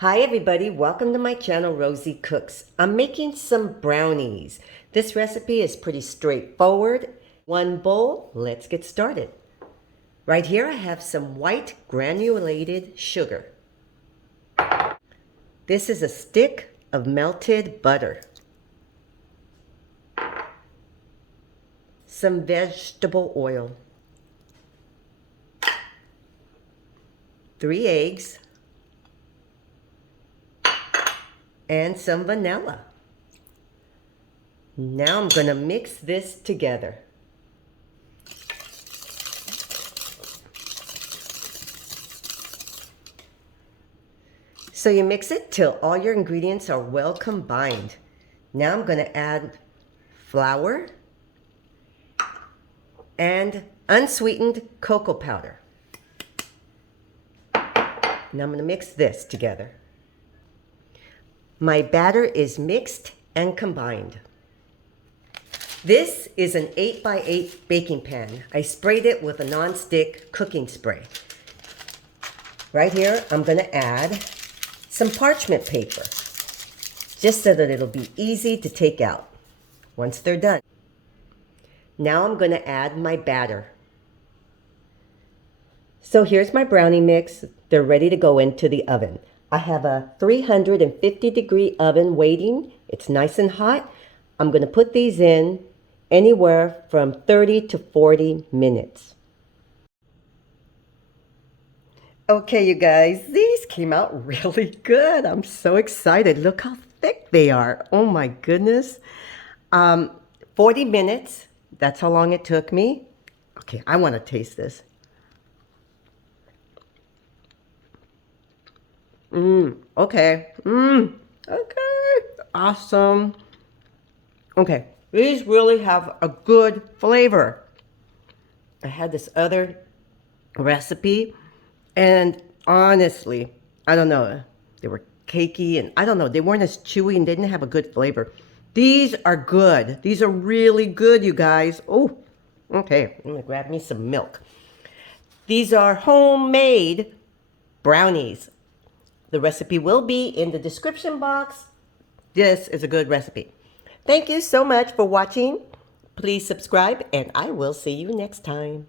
Hi everybody, welcome to my channel, Rosie Cooks. I'm making some brownies. This recipe is pretty straightforward. One bowl, let's get started. Right here I have some white granulated sugar. This is a stick of melted butter. Some vegetable oil. 3 eggs. And some vanilla. Now I'm going to mix this together. So you mix it till all your ingredients are well combined. Now I'm going to add flour and unsweetened cocoa powder. Now I'm going to mix this together. My batter is mixed and combined. This is an 8x8 baking pan. I sprayed it with a non-stick cooking spray. Right here, I'm going to add some parchment paper, just so that it'll be easy to take out once they're done. Now I'm going to add my batter. So here's my brownie mix. They're ready to go into the oven. I have a 350-degree oven waiting. It's nice and hot. I'm going to put these in anywhere from 30 to 40 minutes. Okay, you guys, these came out really good. I'm so excited. Look how thick they are. Oh my goodness. 40 minutes. That's how long it took me. Okay, I want to taste this. Okay. Okay. Awesome. Okay. These really have a good flavor. I had this other recipe, and honestly, I don't know. They were cakey, and I don't know. They weren't as chewy and they didn't have a good flavor. These are good. These are really good, you guys. Oh, okay. I'm going to grab me some milk. These are homemade brownies. The recipe will be in the description box. This is a good recipe. Thank you so much for watching. Please subscribe, and I will see you next time.